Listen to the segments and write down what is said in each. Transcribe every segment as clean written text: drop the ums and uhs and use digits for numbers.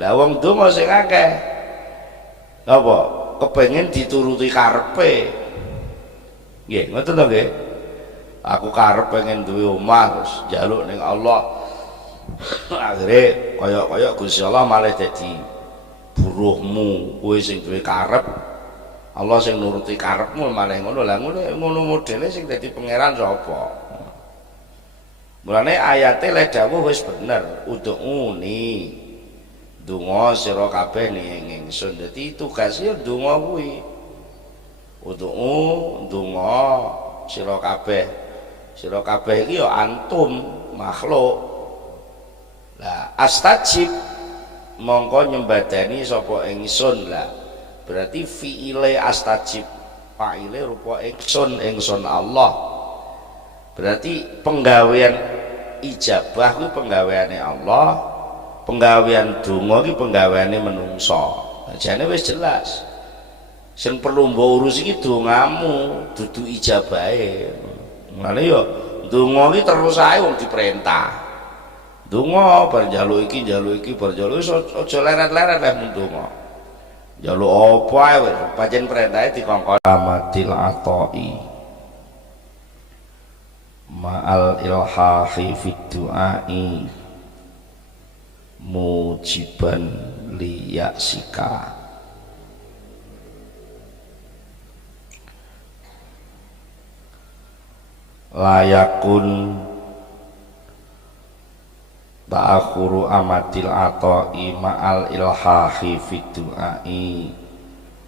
Lah wong donga sing akeh apa kepengin dituruti karepe. Nggih, ngoten to nggih. Aku karep pengen duwe omah terus njaluk ning Allah. Akhire kaya Gusti Allah malah dadi buruhmu, kowe sing duwe karep. Allah sing nuruti karepmu malah ngono. Lah ngono modele sing dadi pangeran sapa? Mulane ayate le dawuh wis bener, ud'uni. Donga sira kabeh ning ingsun. Dadi tugase ya donga kuwi. Donga sira kabeh. Sira kabeh iki ya antum makhluk. Lah astajib mongko nyembadani sapa ingsun. Lah berarti fi'ile astajib fa'ile rupa ingsun Allah. Berarti penggawean ijabah kuwi penggaweane Allah, penggawean donga iki penggaweane menungso. Jane wis jelas. Sing perlu mbok urus iki dongamu, dudu ijabahe. Mulane yo donga iki terus ae wong diperintah. Donga bar njaluk iki bar njaluk wis aja leret-leret leh mun donga. Njaluk apa ae wis pancen perintahe dikongkon amatil atoi. Ma'al ilhahi fid du'ai mujiban liyaksika. Layakun ta'akhuru amatil atoi ma'al ilhahi fid du'ai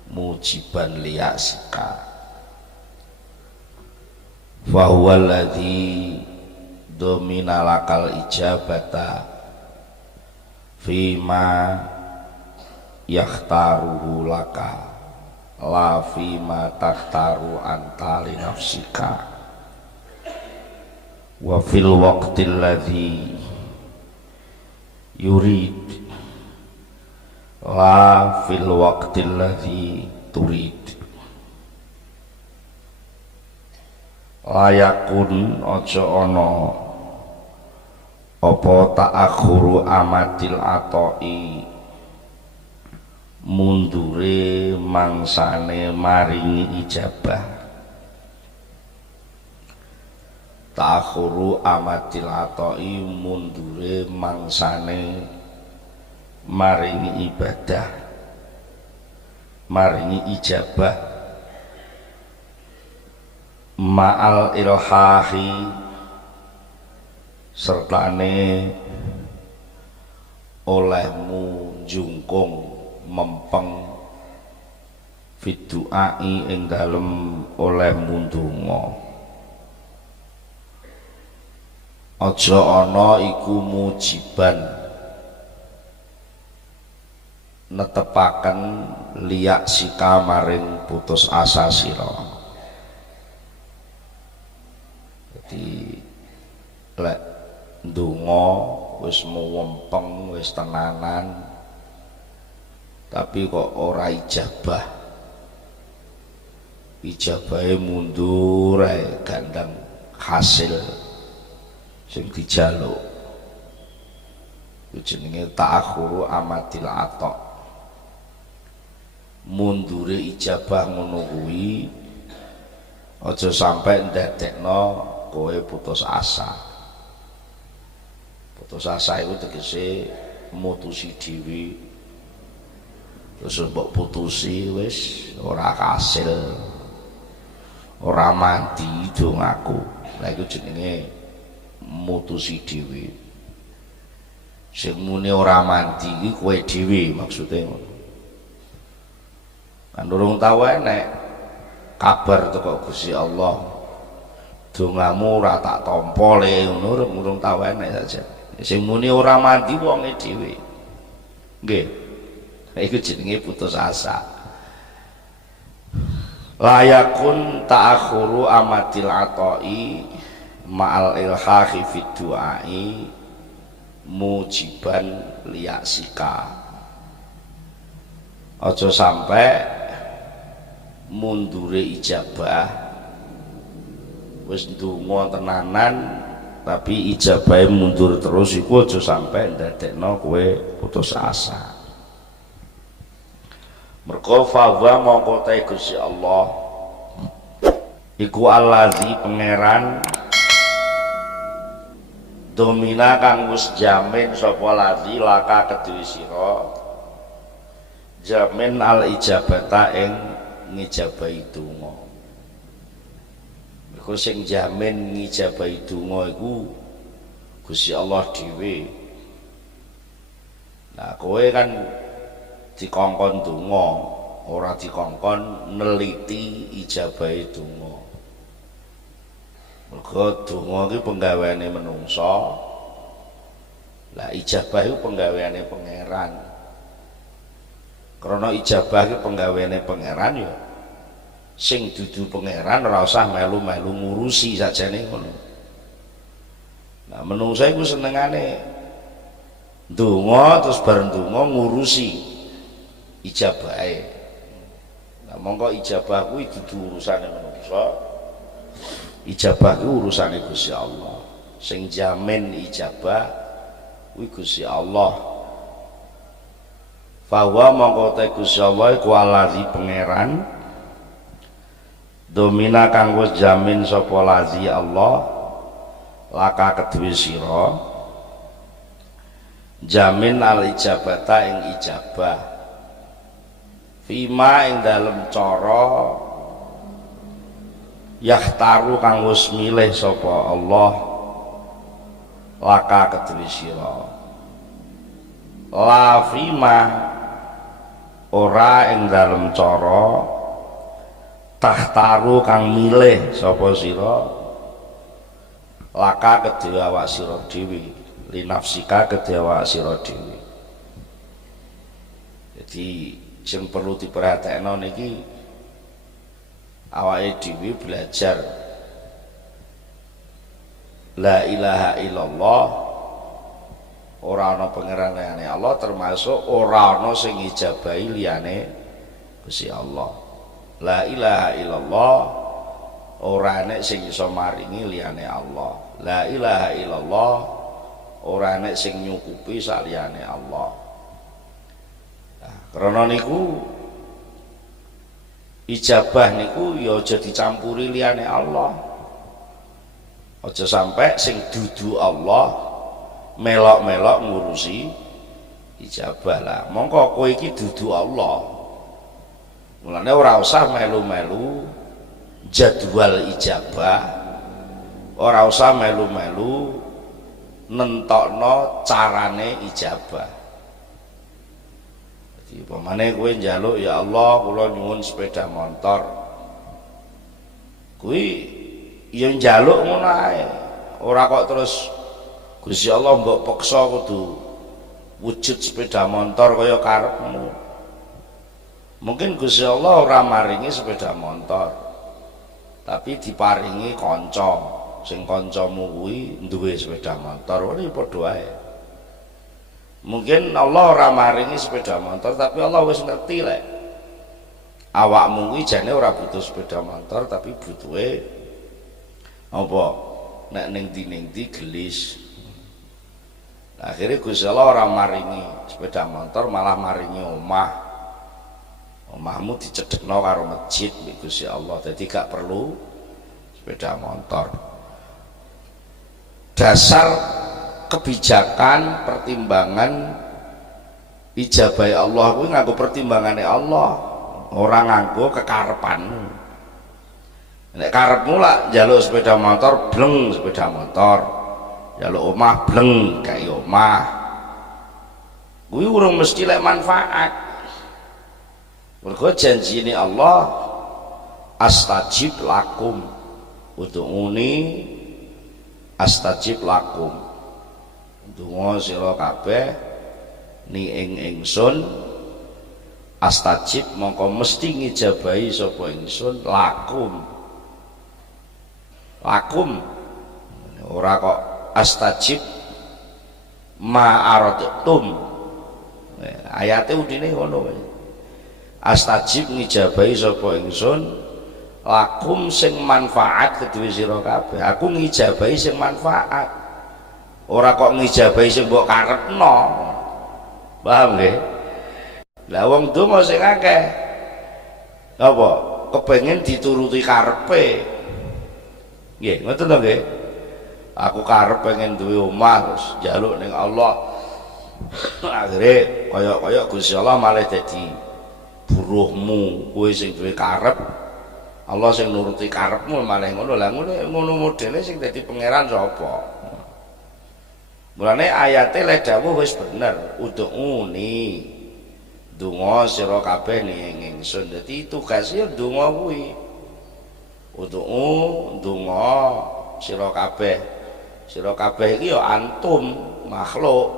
mujiban liyaksika. Fahuwa alladhi domina lakal ijabata fima yakhtaruhu laka la fima takhtaru anta li nafsika wa fil waqtil ladhi yurid la fil waqtil ladhi turid. Layakun ojo ono opo ta'akhuru amatil atoi mundure mangsane maringi ijabah. Ta'akhuru amatil atoi mundure mangsane maringi ibadah, maringi ijabah. Ma'al ilhahi sertane olehmu jungkung mempeng fidu'ai ing dalem olehmu ndonga. Aja ana iku mujiban netepaken liyak sika maring putus asa sira. Di lek ndonga wis muwempeng wis tenanan tapi kok ora ijabah, ijabahe mundur ae gandeng hasil sing dijaluk. Ku jenenge ta'akhuru amatil atok, mundure ijabah ngono kuwi aja sampai ndadekno kowe putus asa. Putus asa itu tegese mutusi dhewe terus mbok putusi wis ora kasil, ora mandi dongaku. Lah iku jenenge mutusi dhewe. Sing muni ora mandi iki kowe dhewe maksude ngono. Kan durung tau enek kabar teko Gusti Allah dongamu ora tak tampa le ngono urung tau enek saja. Sing muni ora mandi wonge dhewe. Nggih. Iku jenenge putus asa. Layakun ta'akhuru amatil atoi ma'al ilhahi fid du'ai mujiban liyaksika. Aja sampai mundure ijabah wis ndonga tenanan tapi ijabahe mundur terus iku aja sampai ndadekno kowe putus asa. mergo fawa mongko ta Gusti Allah iku allazi pangeran domina kang wis jamin sapa lazi laka kedue sira jamin al ijabata ing ngijabahi donga iku sing jamin ngijabahi donga iku Gusti Allah dhewe. Nah kowe kan dikongkon donga ora dikongkon neliti ijabahi donga. Mergo donga iki penggaweane menungsa. Lah ijabah iku penggaweane pangeran. Karena ijabah iki penggaweane pangeran ya sing dudu pangeran ora usah melu-melu ngurusi sajane ngono. Nah menungsa iku senengane donga terus bareng donga ngurusi ijabahe. Nah mongko ijabah kuwi dudu urusane menungsa. Ijabah itu urusan Gusti Allah. Sing jamin ijabah kuwi Gusti Allah. Fawa mongko te Gusti Allah iku alazi pangeran domina kang wis jamin sapa lazi Allah laka kedue sira jamin al ijabata ing ijabah fima ing dalem cara yahtaru kang wis milih sapa Allah laka kedue sira la fima ora ing dalem cara tahtaru kang milih sapa sira laka kedue awak sira dhewe linafsika kedue awak sira dhewe. Jadi sing perlu diperhatekno niki awake dhewe belajar la ilaha illallah ora ana pangeran liyane Allah termasuk ora ana sing ngijabahi liyane Gusti Allah. La ilaha illallah ora enek sing iso maringi liyane Allah. La ilaha illallah ora enek sing nyukupi saliyane Allah. Nah, karena niku ijabah niku ya aja dicampuri liyane Allah. Aja sampai sing dudu Allah melok-melok ngurusi ijabah lah. Mongko kowe iki dudu Allah. Mulane ora usah melu-melu jadwal ijabah, ora usah melu-melu nentokno carane ijabah. Jadi pemane kowe njaluk ya Allah kula nyuwun sepeda motor. Kuwi ya njaluk ngono ae. Ora kok terus Gusti Allah mbok paksa kudu wujud sepeda motor kaya karepmu. Mungkin Gusti Allah ora maringi sepeda motor, tapi diparingi kanca sing kancamu kuwi duwe sepeda motor, ora padha wae. Mungkin Allah ora maringi sepeda motor, tapi Allah wis ngerti lek awakmu kuwi jane ora butuh sepeda motor, tapi butuhe apa nek ning ndi gelis. Nah, akhirnya Gusti Allah ora maringi sepeda motor, malah maringi omah. Omahmu dicedhekno karo masjid mbek Gusti Allah, jadi gak perlu sepeda motor. Dasar kebijakan pertimbangan ijabahe Allah kuwi nganggo pertimbangane Allah, ora nganggo kekarepanmu. Nek karepmu lah njaluk sepeda motor, bleng sepeda motor. Njaluk omah, bleng gawe omah. Kuwi urung mesti lek manfaat. Mergo janjine Allah astajib lakum ud'uni astajib lakum. Donga sira kabeh ni ing ingsun astajib mongko mesti ngijabahi sapa ingsun lakum. Lakum ora kok astajib ma aradtum. Ayate udine ngono wae. Astajib ngijabahi sapa ingsun lakum sing manfaat kedue sira kabeh. Aku ngijabahi sing manfaat, ora kok ngijabahi sing mbok karepno. Paham nggih? Lah wong donga sing akeh apa kepengen dituruti karepe nggih ngoten to nggih aku karep pengen duwe omah terus njaluk ning Allah akhire kaya Gusti Allah malah dadi buruhmu kowe sing duwe karep Allah sing nuruti karepmu malah ngono lah ngono modele sing dadi pangeran sapa mulane ayate le dawuh wis bener ud'uni donga sira kabeh ning ingsun dadi tugas ya donga kuwi donga sira kabeh iki ya antum makhluk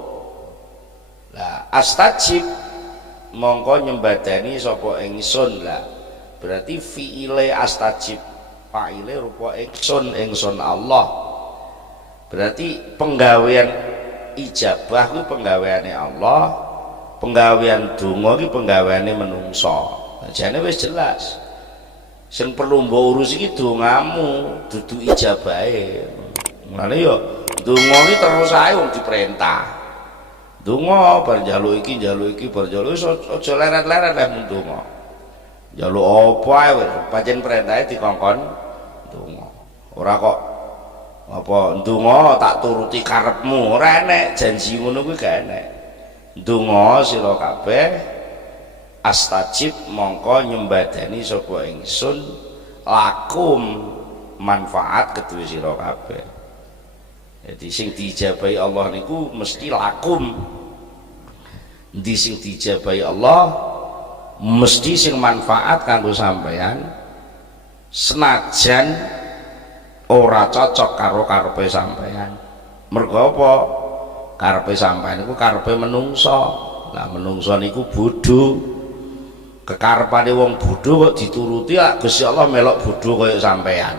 lah astajib mongko nyembadani sapa ingsun lah berarti fi'ile astajib fa'ile rupa ingsun Allah berarti penggawean ijabah kuwi penggaweane Allah penggawean donga iki penggaweane menungso jane wis jelas sing perlu mbok urus iki dongamu dudu ijabahe mulane yo donga iki terus ae wong diperintah donga bar njaluk iki bar njaluk wis aja leret-leret leh mun donga njaluk apa ae wis pancen perintahe dikongkon donga ora kok apa ndonga tak turuti karepmu ora enek janji ngono kuwi gak enek ndonga sira kabeh astajib mongko nyembadani sapa ingsun lakum manfaat kedue sira kabeh jadi sing diijabahi Allah niku mesti lakum ndi sing diijabahi Allah mesti sing manfaat kanggo sampeyan senajan ora cocok karo karepe sampean mergo apa karepe sampean iku karepe menungso lah menungso niku bodho kekarepane wong bodho kok dituruti lah Gusti Allah melok bodho kaya sampean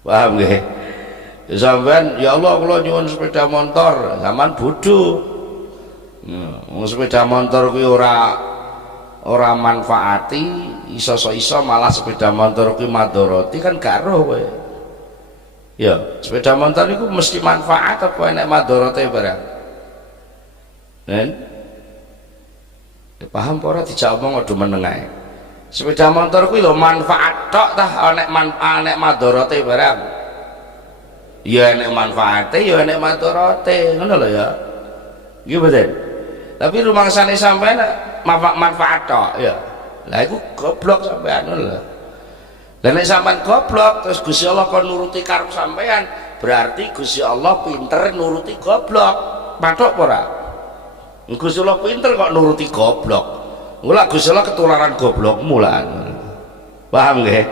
paham nggih ya sampean ya Allah kula nyuwun sepeda motor sampean bodho sepeda motor kuwi ora manfaati iso malah sepeda motor kuwi madharati kan gak roh kowe ya sepeda motor niku mesti manfaat apa enek madharate barang nen paham apa ora dijawab ngono meneng ae sepeda motor kuwi lho manfaat tok tah enek madharate barang ya enek manfaate ya enek madharate ngono lho ya nggih mboten tapi rumangsane sampean manfaat tok ya lah iku goblok sampean lho lah nek sampean goblok terus Gusti Allah kon nuruti karep sampean berarti Gusti Allah pinter nuruti goblok patok apa ora Gusti Allah pinter kok nuruti goblok mulak Gusti Allah ketularan goblokmu lah paham nggih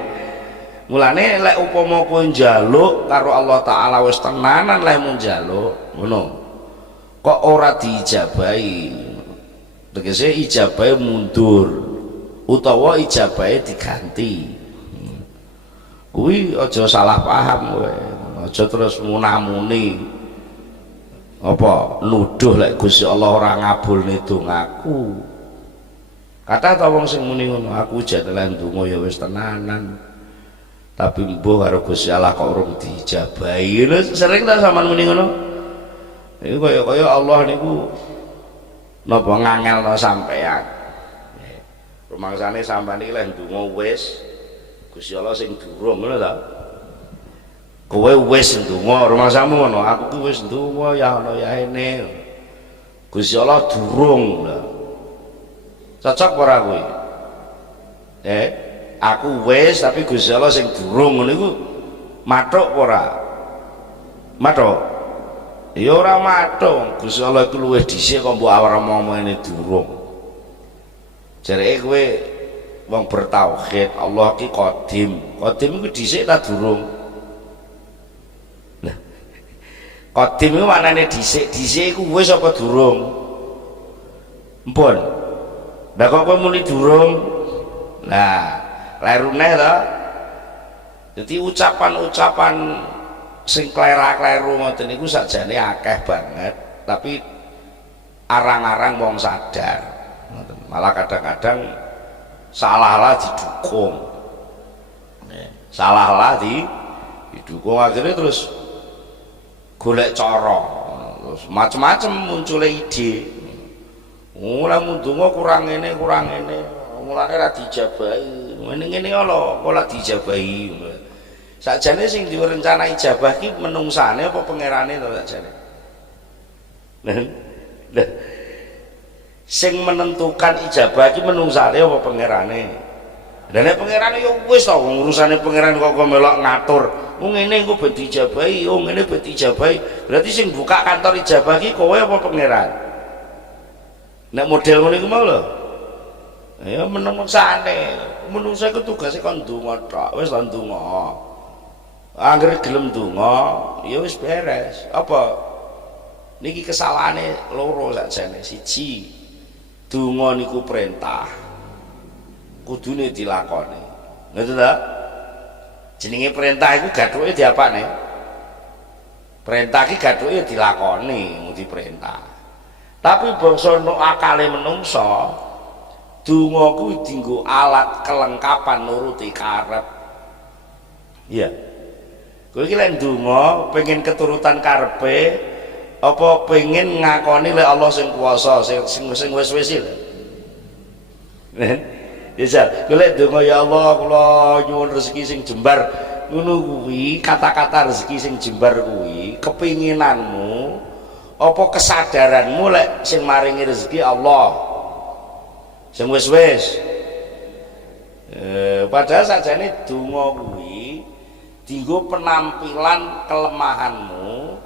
mulane lek upama kowe njaluk karo Allah taala wis tenanan lek mun njaluk ngono kok ora diijabahi tegese ijabahe mundur utawa ijabahe diganti kuwi aja salah paham kowe aja terus munamuni apa nuduh lek Gusti Allah ora ngabulne dongaku kata ta wong sing muni ngono aku jatelan donga ya wis tenanan tapi mbuh karo Gusti Allah kok urung diijabahi sering ta sampean muni ngono iku kaya Allah niku napa ngangelno sampean rumangsane sampean iki lek ndonga wis Gusti Allah sing durung ngono ta kowe wis ndonga rumangsamu ngono aku ki wis ndonga ya ana ya ene Gusti Allah durung lho cocok ora kowe aku wis tapi Gusti Allah sing durung ngono iku mathuk ora mathuk ya ora mathuk Gusti Allah iku luwih dhisik kok mbok awak-awakne durung jareke kowe wong bertauhid Allah ki qadim iku dhisik ta durung nah qadim iku maknane dhisik iku wis apa durung mpun lha kok kowe muni durung nah klerune to dadi ucapan-ucapan sing kleru ngoten niku sakjane akeh banget tapi arang-arang wong sadar malah kadang-kadang salahlah didukung didukung akhirnya terus golek cara terus macam-macam munculnya ide mulai mundunga kurang ini mulane ra dijabahi ngene-ngene lho kok ora dijabahi sakjane sing direncana ijabah ki menungsane apa pangerane to sakjane lha sing menentukan ijabah ki menungsane apa pangerane lha nek pangerane ya wis to urusane pangeran kok melok ngatur ngene engko ben dijabahi ngene ben dijabahi berarti sing buka kantor ijabah ki kowe apa pangeran nek model ngene iku mau lho ya menungsane menungsa iku tugase kon ndonga tok wis lan ndonga anggere gelem ndonga ya wis beres apa niki kesalahane loro sakjane siji donga niku perintah kudune dilakoni ngoten ta jenenge perintah iku gathuke diapane perintah iki gathuke dilakoni mung diperintah tapi bangsa no akale menungsa donga kuwi dienggo alat kelengkapan nuruti karep iya kowe iki lek ndonga pengen keturutan karepe apa pengen ngakoni lek Allah sing kuwasa sing wis-wis iki lho ya golek donga ya Allah kula nyuwun rezeki sing jembar ngono kuwi kata-kata rezeki sing jembar kuwi kepinginanmu apa kesadaranmu lek sing maringi rezeki Allah sing wis-wis padahal sakjane donga kuwi dienggo penampilan kelemahanmu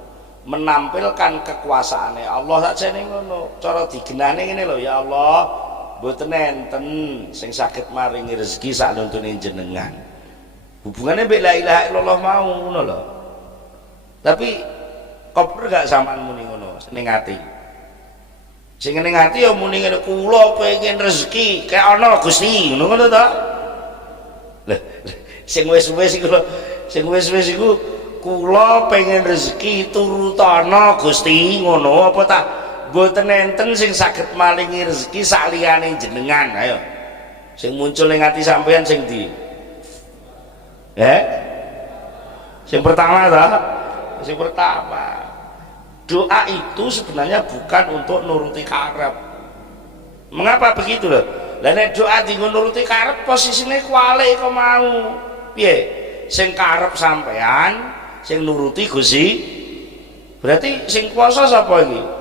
menampilkan kekuasaane Allah sakjane ngono cara digenahne ngene lho ya Allah mboten enten sing saged maringi rezeki sak nuntune jenengan hubungannya mbek la ilaha illallah mau ngono lho tapi koper gak sampean muni ngono ning ati sing ning ati ya muni ngene kula pengen rezeki kayak ana Gusti ngono to lha sing wis-wis iku sing wis-wis iku kula pengen rezeki turutana Gusti ngono apa ta mboten enten sing saged malingi rezeki sak liyane jenengan ayo sing muncul ning ati sampean sing ndi sing pertama ta sing pertama doa itu sebenarnya bukan untuk nuruti karep mengapa begitu loh lah nek doa dienggo nuruti karep posisine kuwalik kok mau piye sing karep sampean sing nuruti Gusti berarti sing kuasa sapa iki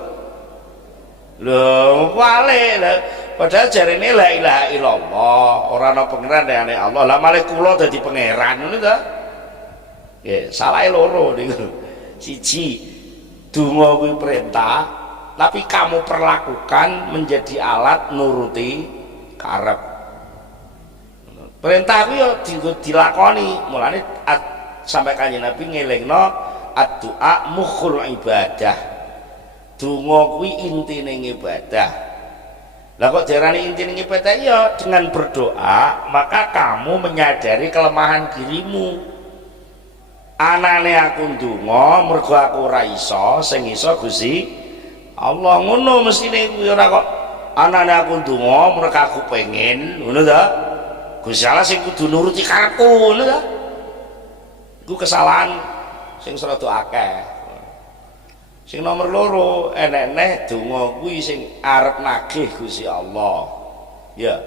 lho kuwalik lho padahal jarene la ilaha illallah ora ana pangeran liyane Allah lah malah kula dadi pangeran ngono ta nggih salahe loro niku siji donga kuwi perintah tapi kamu perlakukan menjadi alat nuruti karep perintah kuwi ya dilakoni mulane sampai kanjeng Nabi ngelingno ad-du'a mukhul ibadah donga kuwi intine ibadah lah kok diarani intine ibadah ya dengan berdoa maka kamu menyadari kelemahan dirimu anane aku ndonga mergo aku ora iso sing iso Gusti Allah ngono mestine kuwi ora kok anane aku ndonga mergo aku pengen ngono ta Gusti Allah sing kudu nuruti karepku ngono ta iku kesalahan sing rada akeh sing nomor loro enek-enek donga kuwi sing arep nagih Gusti Allah ya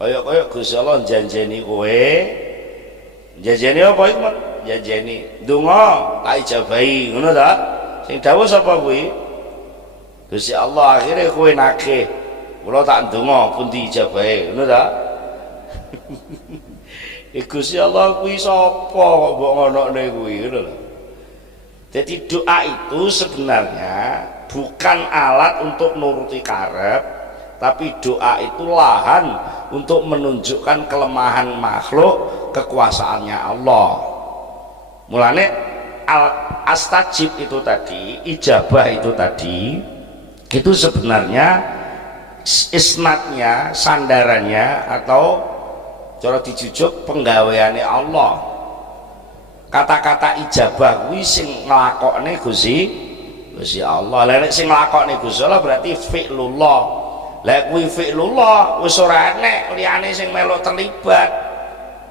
kaya Gusti Allah janjeni kowe janjeni apa iku janjeni donga tak ijabahi ngono ta sing dawuh sapa kuwi Gusti Allah akhire kowe nagih kula tak ndonga pun diijabahi ngono ta Gusti Allah kuwi sapa kok mbok ngonokne kuwi ngono lho jadi doa itu sebenarnya bukan alat untuk nuruti karep tapi doa itu lahan untuk menunjukkan kelemahan makhluk kekuasaannya Allah mulane astajib itu tadi ijabah itu tadi itu sebenarnya isnadnya sandarannya atau cara dijujuk penggaweane Allah kata-kata ijabah kuwi sing nglakokne Gusti Allah lha nek sing nglakokne Gusti Allah berarti fi'lullah lha kuwi fi'lullah wis ora enek liyane sing melok terlibat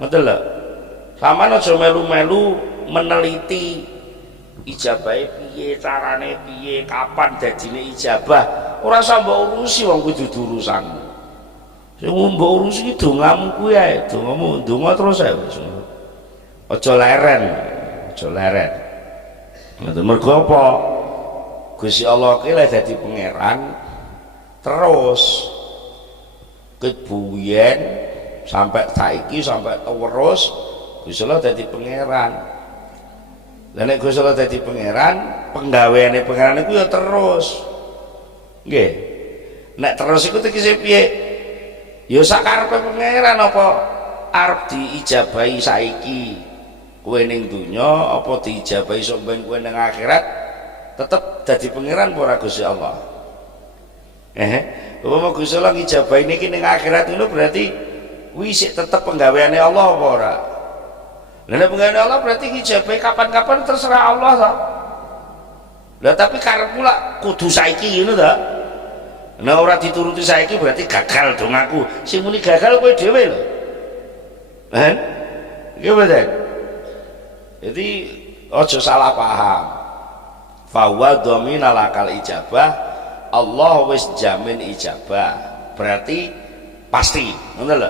ngoten lho sampeyan aja melu-melu meneliti ijabahe piye carane piye kapan dadine ijabah ora usah mbok urusi wong kuwi dudu urusanmu Sing mbok urusi dongamu kuwi ae, dongamu donga terus ae wis. Aja leren, aja leren. Ngoten mergo apa? Gusti Allah ki lek dadi pangeran terus kebuyen sampai saiki sampai terus Gusti Allah dadi pangeran. Lah nek Gusti Allah dadi pangeran, penggaweane pangeran iku ya terus. Nggih. Nek terus iku tegese piye? Ya sakarepe pangeran apa arep diijabahi saiki kowe ning donya apa diijabahi sampeyan kowe ning akhirat tetep dadi pangeran ora Gusti Allah. Upama Gusti Allah ngijabahi niki ning akhirat ngono berarti kuwi sik tetep penggaweane Allah apa ora? Lah nek penggaweane Allah berarti ngijabahi kapan-kapan terserah Allah ta. Lah tapi karepmu lak kudu saiki ngono ta? Nah ora dituruti saiki berarti gagal dong aku. Sing muni gagal kowe dhewe lho. Nggih mboten? Jadi aja salah paham. Fawa dhamina lakal ijabah. Allah wis jamin ijabah. Berarti pasti, ngono lho.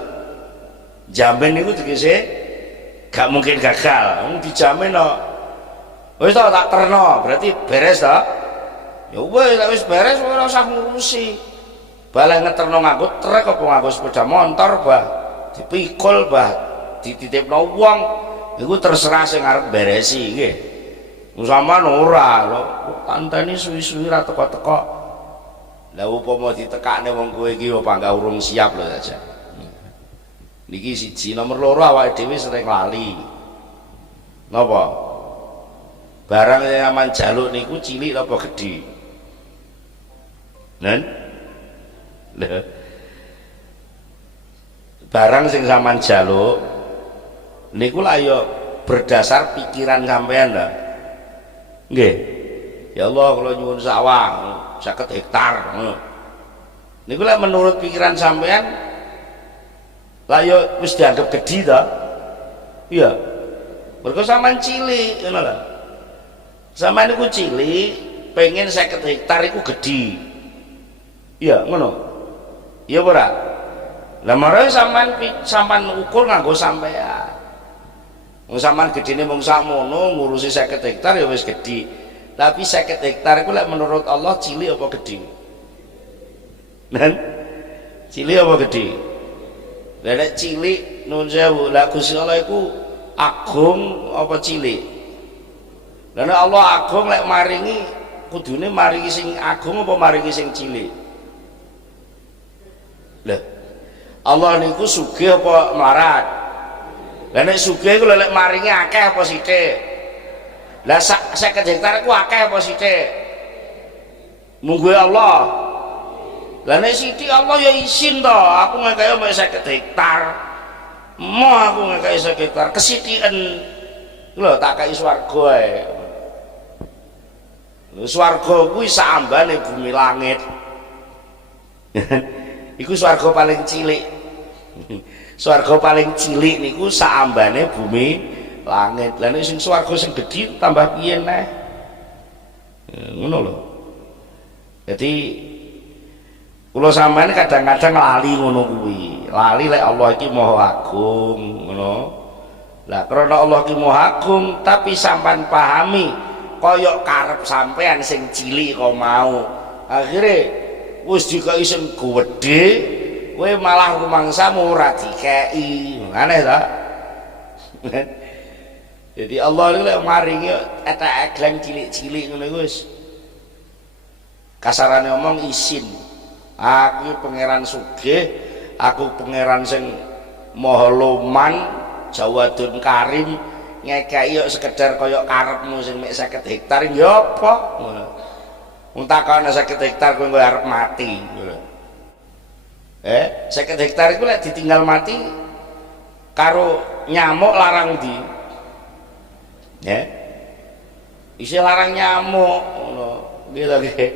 Jamin niku tegese gak mungkin gagal. Wong dijamin kok. Wis tak terno, berarti beres ta? Ya wis wis beres ora usah ngurusi. Bala ngeterno nganggo trek apa nganggo sepeda motor bah, dipikul bah, dititipno wong, iku terserah sing arep beresi nggih. Wong sampean ora lho, tanteni suwi-suwi ra teko-teko. Lah upama ditekakne wong kowe iki apa enggak urung siap lho saja. Niki siji nomor loro awake dhewe sering lali. Napa? Barang yang aman jaluk niku cilik apa gedhe? Nen? Lha. Barang sing sampean jaluk niku lah ya berdasar pikiran sampean lah. Nggih. Ya Allah kula nyuwun sawah 50 hektar ngono. Niku lah menurut pikiran sampean lah ya wis dianggap gedhi ta? Iya. Mergo sampean cilik ngono lho. Sampean niku cilik pengen 50 hektar iku gedhi. Iya ngono. Iya ora? Lah marane sampean ukur nganggo sampean. Wong sampean gedine mung sakmono ngurusi 50 hektar ya wis gedhi. Tapi 50 hektar iku lek menurut Allah cilik apa gedhi? Nen? Cilik apa gedhi? Lah nek cilik nuwun sewu, lah Gusti Allah iku agung apa cilik? Lah nek Allah agung lek maringi kudune maringi sing agung apa maringi sing cilik? Lah Allah niku sugih apa melarat? Lah nek sugih iku lek maringi akeh apa sithik? Lah 50 hektar iku akeh apa sithik? Munggo Allah. Lah nek sithik Allah ya izin to, aku ngekeki 50 hektar. Mau aku ngekeki 50 hektar kesithiken. Lho tak kei swarga ae. Lho swarga kuwi saambane bumi langit. Iku swarga paling cilik. Swarga paling cilik niku saambane bumi langit. Lah nek sing swarga sing gedhi tambah piye neh? Ngono lho. Jadi kula sampean kadang-kadang lali ngono kuwi. Lali lek Allah iki Maha Agung, ngono. Lah karena Allah iki Maha Agung tapi sampean pahami kaya karep sampean sing cilik kok mau. Akhire wis dikai sing gedhe kowe malah rumangsamu ora dikeki. Aneh ta? Jadi Allah itu lek maringi etek-egleng cilik-cilik ngono iku wis kasarane omong izin. Aku pangeran sugih, aku pangeran sing maha loman, Jawadun Karim, ngekeki yo sekedar kaya karepmu sing mek 50 hektar ya apa ngono. Wong takon 50 hektar kowe arep mati ngono. 50 hektar iku lek ditinggal mati karo nyamuk larang ndi? Isi larang nyamuk ngono. Nggih to nggih.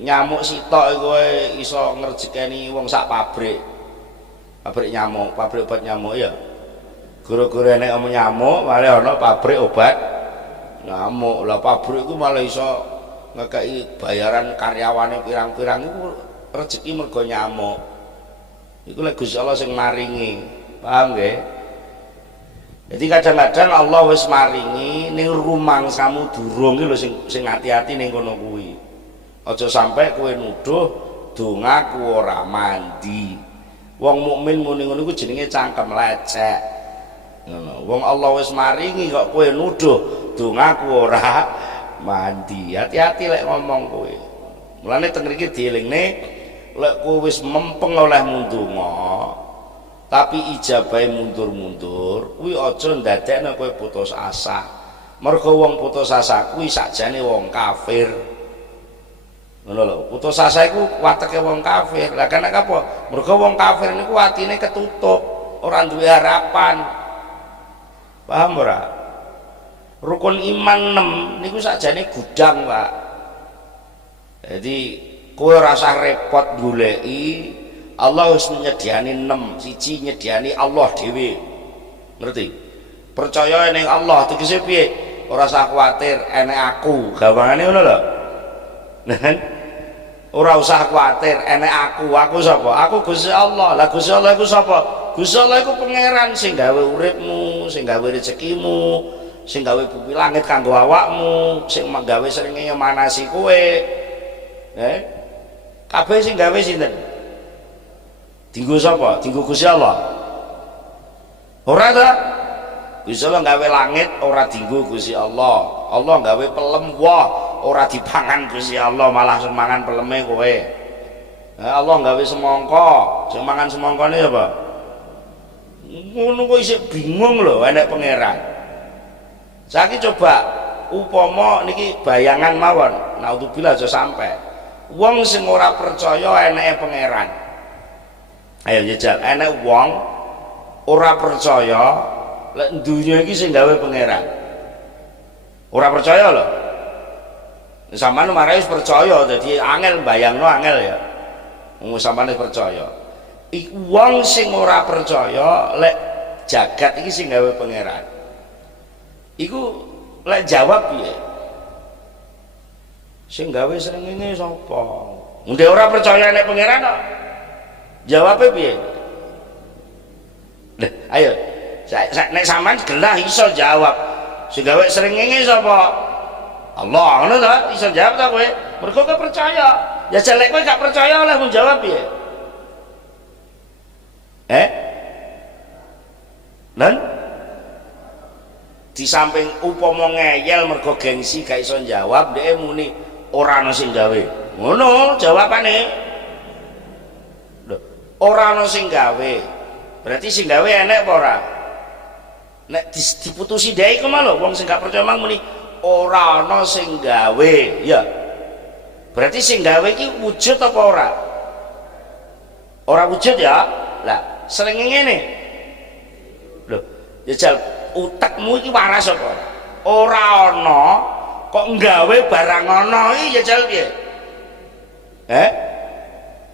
Nyamuk sitok iku iso ngrejekeni wong sak pabrik. Pabrik nyamuk, pabrik obat nyamuk ya. Gara-gara enek nyamuk, malah ana pabrik obat nyamuk. Lah pabrik iku malah iso ngekeki bayaran karyawane pirang-pirang iku rezeki mergo nyamuk. Iku lek Gusti Allah sing maringi, paham nggih? Jadi kadang-kadang Allah wis maringi ning rumangsamu durung iki lho sing hati-hati ning kono kuwi. Aja sampai kowe nuduh dongaku ora mandi. Wong mukmin muni ngono iku jenenge cangkem lecek. Ngono. Wong Allah wis maringi kok kowe nuduh dongaku ora mandi. Hati-hati lek ngomong kowe. Mulane teng mriki dielingne lek kowe wis mempeng oleh ndonga tapi ijabahe mundur-mundur kuwi aja ndadekno kowe putus asa. Mergo wong putus asa kuwi sakjane wong kafir. Ngono lho, putus asa iku wateke wong kafir. Lah kan apa? Mergo wong kafir niku atine ketutup, ora duwe harapan. Paham ora? Rukun iman 6 niku sakjane gudang, Pak. Jadi kowe rasa repot goleki, Allah wis nyediani 6. Siji nyediani Allah dhewe. Ngerti? Percaya ning Allah tegese piye? Ora usah kuwatir enek aku. Gampangane ngono lho. Ora usah kuwatir enek aku sapa? Aku Gusti Allah. Lah Gusti Allah iku sapa? Gusti Allah iku pangeran sing gawe uripmu, sing gawe rezekimu, sing gawe bumi langit kanggo awakmu, sing gawe srengenge manasi kowe. Kabeh sing gawe sinten? Dinggo sapa? Dinggo Gusti Allah. Ora ta? Gusti Allah gawe langit ora dinggo Gusti Allah. Allah gawe pelem wah ora dipangan Gusti Allah, malah semangan peleme kowe. Allah gawe semangka, sing mangan semangkane apa? Ngono kok isih bingung lho enek pangeran. Saiki coba upama niki bayangan mawon, naudzubillah aja sampai. Wong sing ora percaya eneke pangeran. Ayo jajal, enek wong ora percaya lek dunya iki sing gawe pangeran. Ora percaya lho. Sampeyan marai wis percaya dadi angel bayangno angel ya. Wong sampeyan percaya. Iku wong sing ora percaya lek jagat iki sing gawe pangeran. Iku lek jawab piye? Sing gawe srengenge sapa? Ndek ora percaya nek pangeran kok. Jawabe piye? Lah, ayo. Nek sampean gelah iso jawab. Sing gawe srengenge sapa? Allah, ngono ta? Iso jawab ta kowe? Mergo kowe percaya. Ya jelek kowe gak percaya oleh mun jawab piye? Dan di samping upama ngeyel mergo gengsi gak iso jawab, dhek muni ora ana sing gawe. Ngono jawabane. Lho, ora ana sing gawe. Berarti sing gawe enek apa ora? Nek diputusi dhek iku mah lho wong sing gak percaya mang muni ora ana sing gawe, ya. Berarti sing gawe iki wujud apa ora? Ora wujud ya. Lah, sering ngene. Lho, jajal utekmu iki waras apa? Ora ana kok nggawe barang ana iki jajal piye?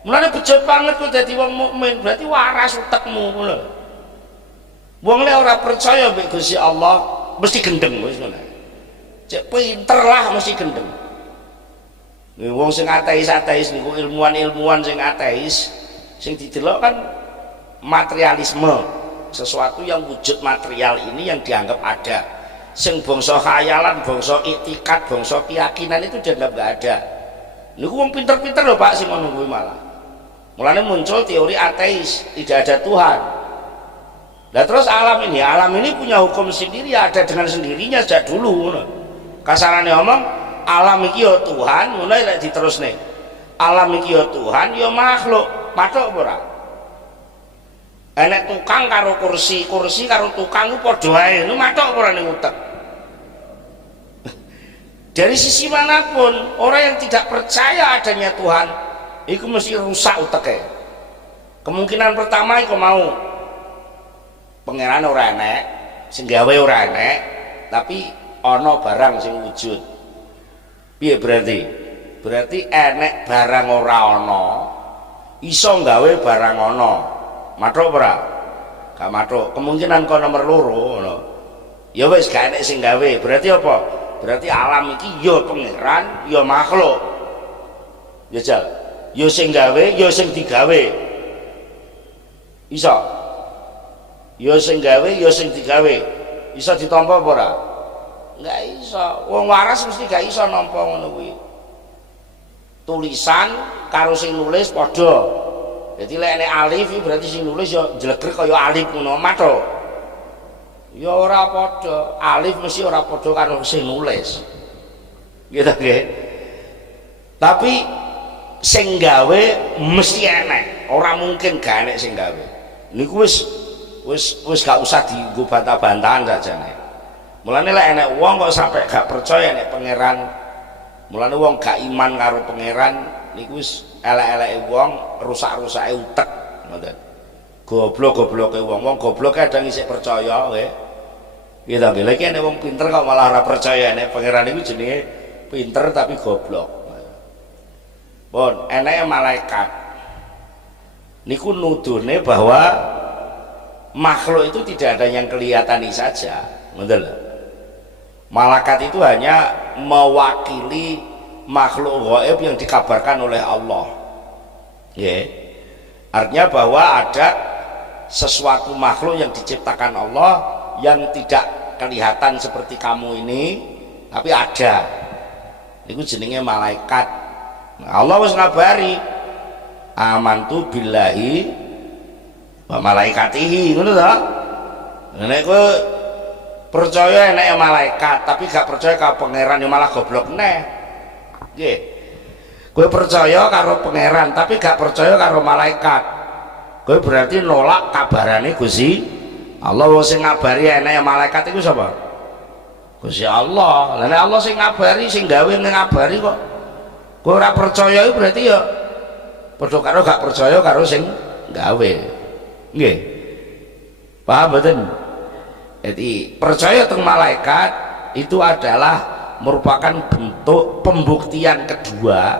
Mulane bejot banget kok dadi wong mukmin, berarti waras utekmu ngono. Wong lek ora percaya mbek Gusti Allah mesti gendeng wis ngono. Cek pinter lah mesti gendeng. Wong sing ateis niku ilmuwan sing ateis sing didelok kan materialisme, sesuatu yang wujud material ini yang dianggap ada. Sing bangsa khayalan, bangsa iktikad, bangsa keyakinan itu dianggap gak ada. Niku wong pinter-pinter lho Pak sing ngono kuwi malah. Mulane muncul teori ateis, tidak ada Tuhan. Nah terus alam ini punya hukum sendiri, ada dengan sendirinya sejak dulu. Kasarane omong alam iki ya Tuhan, ngono lek diterusne. Alam iki ya Tuhan, ya makhluk. Matuk apa ora? Enek tukang karo kursi karo tukang ku padha wae. Nu matuk apa ora ning utek? Dari sisi manapun, orang yang tidak percaya adanya Tuhan itu mesti rusak uteke. Kemungkinan pertama iku mau pangeran ora enek, sing gawe ora enek, tapi ana barang sing wujud. Piye berarti? Berarti enek barang ora ana, iso gawe barang ana. Matuk ora? Gak matuk. Kemungkinan kok nomor loro ngono. Ya wis gak enek sing gawe. Berarti apa? Berarti alam iki ya pangeran, ya makhluk. Ya jal. Ya sing gawe, ya sing digawe. Iso. Ya sing gawe ya sing digawe. Iso ditampa apa ora? Enggak iso. Wong waras mesti gak iso nampa ngono kuwi. Tulisan karo sing nulis padha. Jadi lek nek alif berarti sing nulis ya jlegre kaya alif ngono mato. Ya ora padha. Alif mesti ora padha karo sing nulis. Gitu nggih. Tapi sing gawe mesti enek. Ora mungkin gak enek sing gawe. Niku wis gak usah dienggo bantah-bantahan sajane. Mulane lek enek wong kok sampai gak percaya nek pangeran, mulane wong gak iman karo pangeran niku wis elek-eleke wong, rusak-rusake utek ngoten. Goblok-gobloke wong goblok kadang isih percaya nggih. Gitu nggih. Lek nek wong pinter kok malah ora percaya nek pangeran niku jenenge pinter tapi goblok. Pun enake malaikat niku nuduhne bahwa makhluk itu tidak ada yang kelihatan saja, ngoten lho. Malaikat itu hanya mewakili makhluk gaib yang dikabarkan oleh Allah. Ya. Artinya bahwa ada sesuatu makhluk yang diciptakan Allah yang tidak kelihatan seperti kamu ini, tapi ada. Niku jenenge malaikat. Nah, Allah wis ngabari amantu billahi wa malaikatihi, ngono ta? Nek kowe percaya enek malaikat tapi gak percaya karo pangeran ya malah goblok neh. Nggih. Kowe percaya karo pangeran tapi gak percaya karo malaikat. Kowe berarti nolak kabarane Gusti Allah. Sing ngabari enek malaikat iku sapa? Gusti Allah. Lah nek Allah sing ngabari, sing gawe ngabari kok kowe ora percaya iku berarti ya padha karo gak percaya karo sing gawe. Nggih. Paham mboten? Jadi percaya tentang malaikat itu adalah merupakan bentuk pembuktian kedua,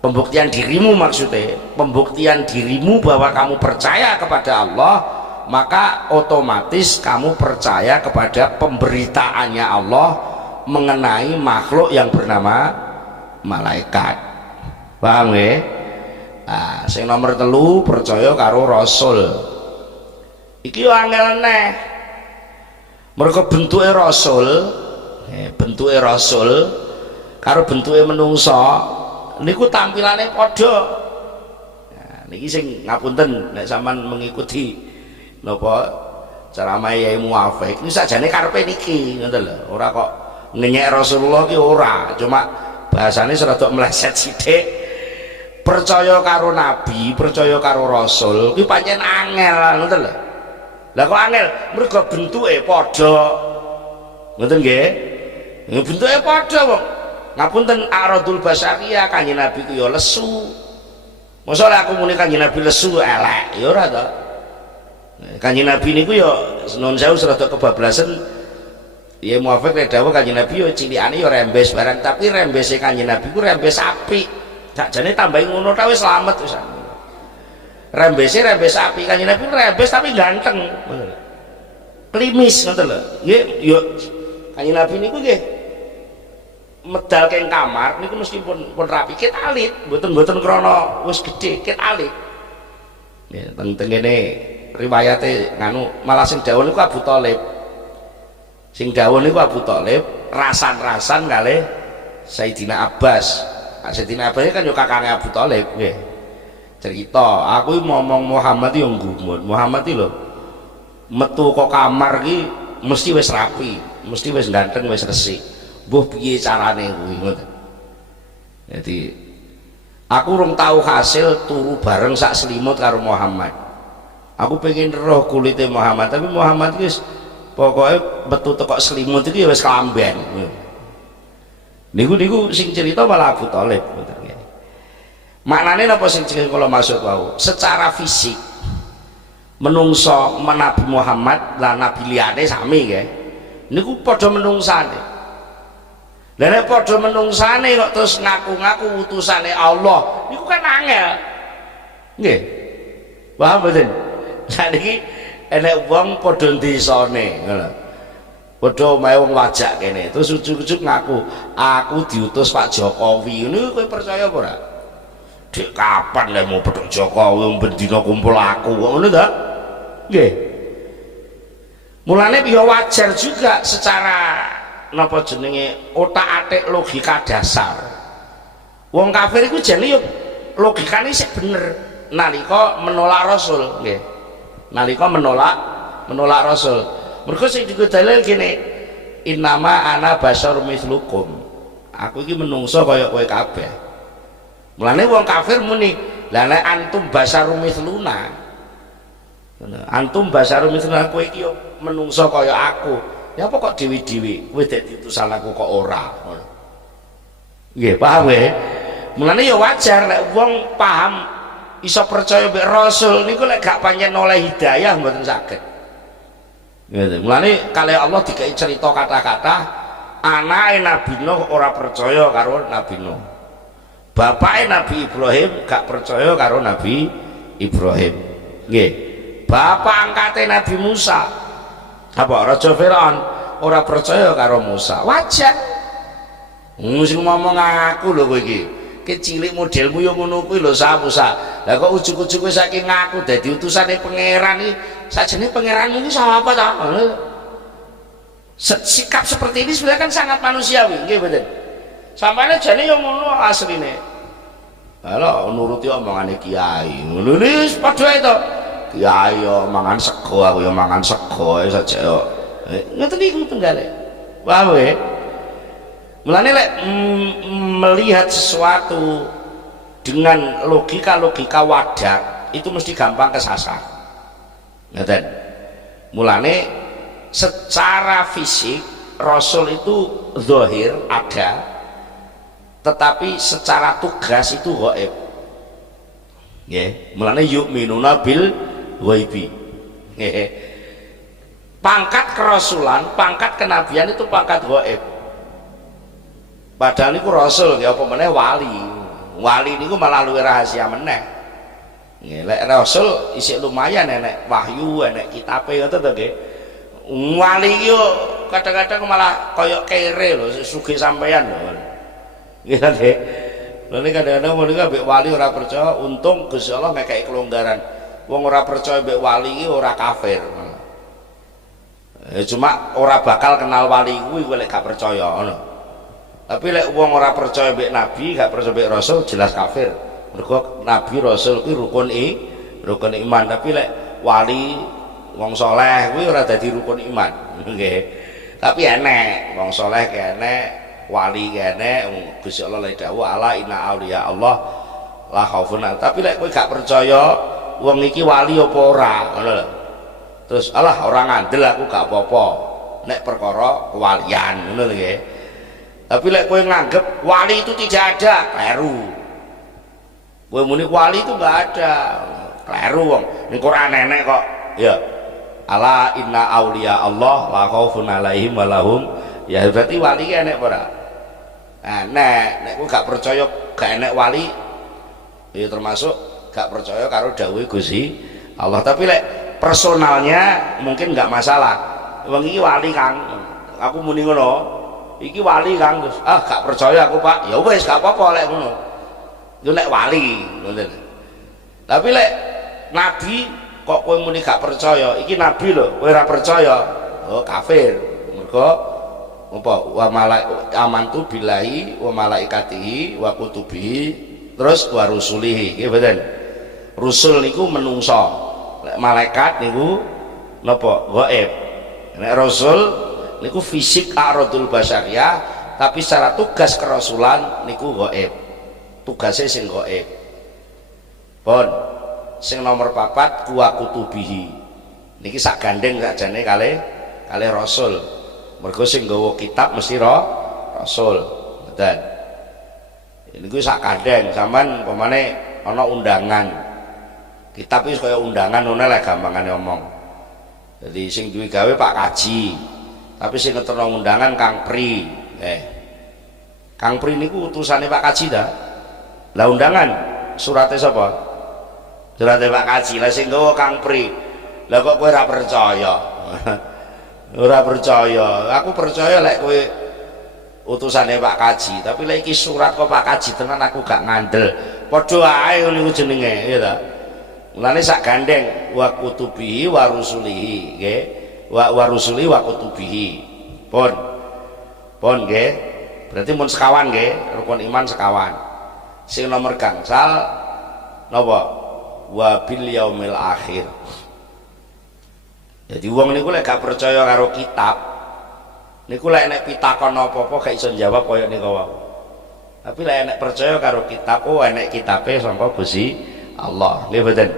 pembuktian dirimu, maksudnya pembuktian dirimu bahwa kamu percaya kepada Allah, maka otomatis kamu percaya kepada pemberitaannya Allah mengenai makhluk yang bernama malaikat. Paham ya? Nah, sing nomor 3 percaya karo rasul. Iki yo angel neh. Mergo bentuke rasul, bentuke rasul karo bentuke menungsa niku tampilane padha. Nah, niki sing ngapunten nek sampean mengikuti napa ceramah Yai Muafik niku sakjane karepe niki, ngoten lho. Ora kok ngenyek Rasulullah ki ora, cuma bahasane serada meleset sithik. Percaya karo nabi, percaya karo rasul kuwi pancen angel, ngoten lho. Lah kok angel mergo bentuke padha. Ngoten nggih? Bentuke padha wong. Ngapunten aradul basariyah Kanjeng Nabi ku ya lesu. Mosok lek aku muni Kanjeng Nabi lesu elek, ya ora to. Kanjeng Nabi niku ya nun sewu serada kebablasan. Ya muafik nek dawuh Kanjeng Nabi ya cilikane ya rembes barang, tapi rembese Kanjeng Nabi ku rembes apik. Sakjane tambahi ngono ta wis slamet wis. Rembese rembes api, Kanjeng Nabi rembes tapi ganteng, klimis ngoten lho. Nggih, yo Kanjeng Nabi niku nggih medal keng kamar niku mesti pun rapi, ket alit, mboten krana wis gedhe, ket alit. Nggih, teng-tengene riwayate nganu malah sing dawuh niku Abu Thalib. Sing dawuh niku Abu Thalib rasan-rasan kalih Sayyidina Abbas. Sayyidina Abbas kan yo kakange Abu Thalib nggih. Cerita aku ngomong Muhammad yang gumun. Muhammad itu loh metu kok kamar ki mesti wis rapi, mesti wis ganteng, wis resik. Mbuh piye carane kuwi ngoten. Jadi aku rung tahu hasil turu bareng sak selimut karo Muhammad. Aku pengen roh kulite Muhammad, tapi Muhammad wis pokoknya metu teko selimut iki wis kelamben. Niku sing cerita malah Abu Thalib. Maknanya apa sing kalau maksud wau? Secara fisik menungso Nabi Muhammad lah nabi liyane sami nggih. Niku padha menungsane. Lah nek padha menungsane kok terus ngaku-ngaku utusane Allah, niku kan angel. Nggih. Paham mboten? Saniki enek wong padha ndesane, ngono. Padha omahe wong wajak kene, terus ujug-ujug ngaku, aku diutus Pak Jokowi. Niku kowe percaya apa ora? Dek kapan lek mau Bathuk Jokowi bendina kumpul aku ngono ta nggih. Mulane ya wajar juga secara napa jenenge otak-atik logika dasar wong kafir iku jane yo logikane sik bener nalika menolak Rasul nggih, nalika menolak Rasul. Mergo sing digo dalil kene innama ana basyar mislukum, aku iki menungso kaya kowe kabeh. Mulane wong kafir muni la nek antum basyarum misluna, antum basyarum misluna, kowe iki yo menungso kaya aku, ya apa kok dewi-dewi kowe dadi utusan aku kok ora ngono nggih, paham nggih. Mulane ya wajar lek wong paham iso percaya mbek Rasul niku lek gak pancen oleh hidayah mboten saged. Nggih. Mulane kali Allah dikai cerita kata-kata anake Nabi Nuh ora percaya karo Nabi Nuh. Bapaknya Nabi Ibrahim gak percaya karo Nabi Ibrahim. Nggih. Bapak angkatnya Nabi Musa apa Raja Firaun ora percaya karo Musa. Wajar. Sing ngomong aku lho kowe iki. Cilik modelmu yo ngono kuwi lho Musa. Lah kok ujug-ujug kowe saking ngaku dadi utusane pangeran iki. Sajane pangeran ini sama apa ta? Sikap seperti ini sebenarnya kan sangat manusiawi, nggih mboten? Sampane jane yo ngono asline. Lah nuruti omongane kiai. Ngono wis padha ae to. Kiai yo mangan sego, aku yo mangan sego saja yo. Ngoten niku tenggale. Paham nggih? Mulane lek melihat sesuatu dengan logika wadah itu mesti gampang kesasar. Ngoten. Mulane secara fisik Rasul itu zahir ada, tetapi secara tugas itu gaib. Nggih, mulane yu'minuna bil ghaibi. Nggih. Pangkat kerasulan, pangkat kenabian itu pangkat gaib. Padahal niku Rasul ya apa meneh wali. Wali niku malah luwih rahasia meneh. Nggih, lek Rasul isih lumayan enek wahyu, enek kitabe ngoten to nggih. Wali iki kadang-kadang malah kaya kere lho, sugih sampean lho. Nggih nggih. Lha kadang-kadang menika mbek wali ora percaya, untung Gusti Allah ngekeki kelonggaran. Wong ora percaya mbek wali iki ora kafir. Ya cuma ora bakal kenal wali kuwi lek gak percaya ngono. Tapi lek wong ora percaya mbek nabi, gak percaya mbek rasul jelas kafir. Mergo nabi rasul kuwi rukun iman, tapi lek wali wong soleh kuwi ora dadi rukun iman. Nggih. Tapi enek wong soleh enek, wali enek, Gusti Allah la dawuh ala inna auliya Allah la khaufun. Tapi lek kowe gak percaya wong iki wali apa ora, ngono lho. Terus alah orang ngandel aku gak apa-apa nek perkara kewalian, ngono lho nggih. Tapi lek kowe nganggep wali itu tidak ada, kleru. Kowe muni wali itu enggak ada, kleru wong. Ning Quran enek kok. Ya. Ala inna auliya Allah la khaufun alaihim wa lahum, ya berarti wali enek apa ora? Nah, nek kowe gak percaya gak enek wali, ya termasuk gak percaya karo dawuhe Gusti Allah. Tapi lek personalnya mungkin nggak masalah. Wong iki wali Kang, aku muni ngono. Iki wali Kang, terus gak percaya aku Pak. Ya wis gak apa-apa lek ngono. Yo nek wali, ngoten. Tapi lek nabi kok kowe muni gak percaya, iki nabi lho, kowe ora percaya. Oh, kafir. Mergo apa? Wa amantu billahi wa malaikatihi wa kutubihi terus wa rusulihi. Nggih mboten? Rusul niku menungso. Malaikat niku napa gaib. Nek rasul niku fisik aradul basyariyah, tapi secara tugas kerasulan niku gaib. Tugasnya sing gaib. Pun sing nomor 4 kuwa kutubihi. Niki sak gandeng sakjane kalih rasul. Mergo sing nggawa kitab mesti rasul. Ngoten. Niku sak gandeng, sampean pemane ana undangan. Kitab itu kayak undangan ngono lah gampangane omong. Jadi sing duwe gawe Pak Kaji, tapi sing ngeterno undangan Kang Pri. Kang Pri niku utusane Pak Kaji ta? Lah undangan surate sapa? Surate Pak Kaji. Lah sing nggawa Kang Pri. Lah kok kowe ora percaya? Ora percaya. Aku percaya lek kowe utusane Pak Kaji, tapi lek iki surat kok Pak Kaji tenan aku gak ngandel. padha ae niku jenenge ya ta. Mulane sak gandeng wa kutubihi wa rusulihi nggih. Wa rusulihi wa kutubihi. Pun nggih. Berarti mun sekawan nggih, rukun iman sekawan. Sing nomor gangsal napa? Wa bil yaumil akhir. Jadi wong niku lek gak percaya karo kitab, niku lek nek pitakon apa-apa gak iso jawab kaya niku wae. Tapi lek nek percaya karo kitab, oh enek kitabe sangka Gusti Allah. Nggih mboten?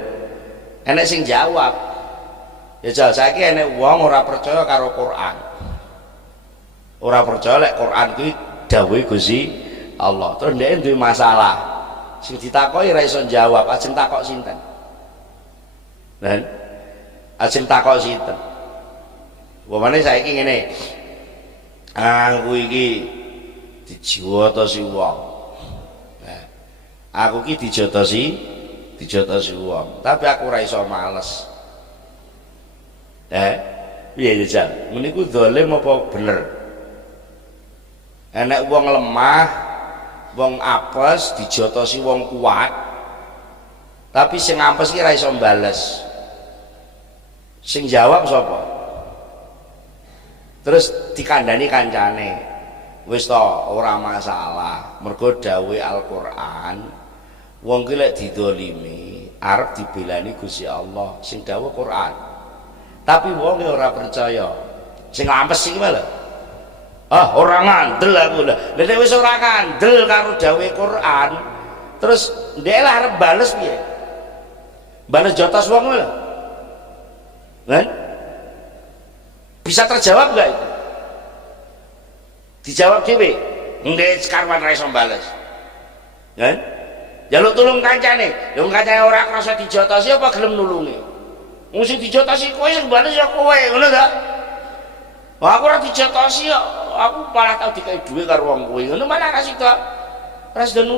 Enek sing jawab. Ya jal saiki enek wong ora percaya karo Quran. Ora percaya lek Quran kuwi dawuhe Gusti Allah. Terus ndek duwe masalah. Sing ditakoki ora iso jawab, ajeng takok sinten? Dan ajeng takok sinten? Wamane saiki ngene. Aku iki dijotosi wong. Nah, aku iki dijotosi wong, tapi aku ora iso males. Piye jajal? Meniku zalim apa bener? Enek wong lemah, wong apes dijotosi wong kuat, tapi sing apes ki ora iso bales. Sing jawab sapa? Terus dikandani kancane, wis to ora masalah, mergo dawuhe Al-Qur'an wong ki lek didolimi arep dibelani Gusti Allah sing dawuh Qur'an. Tapi wong ora percaya. Sing lampes iki lho. Ah, ora ngandel aku lho. Lah nek wis ora ngandel karo dawuhe Qur'an, terus ndek lah arep bales piye? Bales jotos wong lho. Kan? Bisa terjawab enggak itu? Dijawab dhewe. Ndek sekarwan ra iso bales. Kan? Jaluk tulung kancane. Lha kancane ora krasa dijotosi apa gelem nulungi? Wong sing dijotosi kowe sing bales ya kowe, ngono ta? Wah, aku ora dijotosi kok. Aku malah tau dikai dhuwit karo wong kowe. Ngono malah ra sida. Ra sida